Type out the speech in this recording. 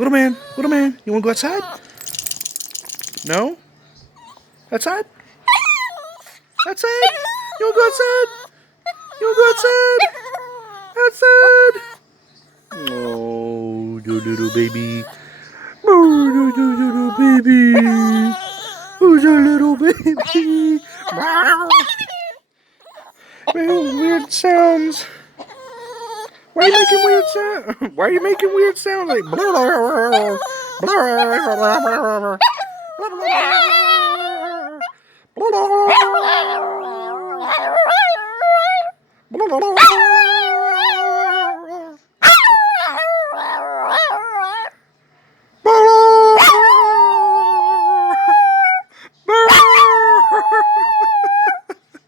Little man, you want to go outside? No? Outside? Outside? You want to go outside? You want to go outside? Outside? Oh, you little baby. Oh, you little baby. Who's a little baby? Weird sounds. Why are you making weird sounds? Why are you making weird sounds like blah, blah, blah, blah, blah, blah.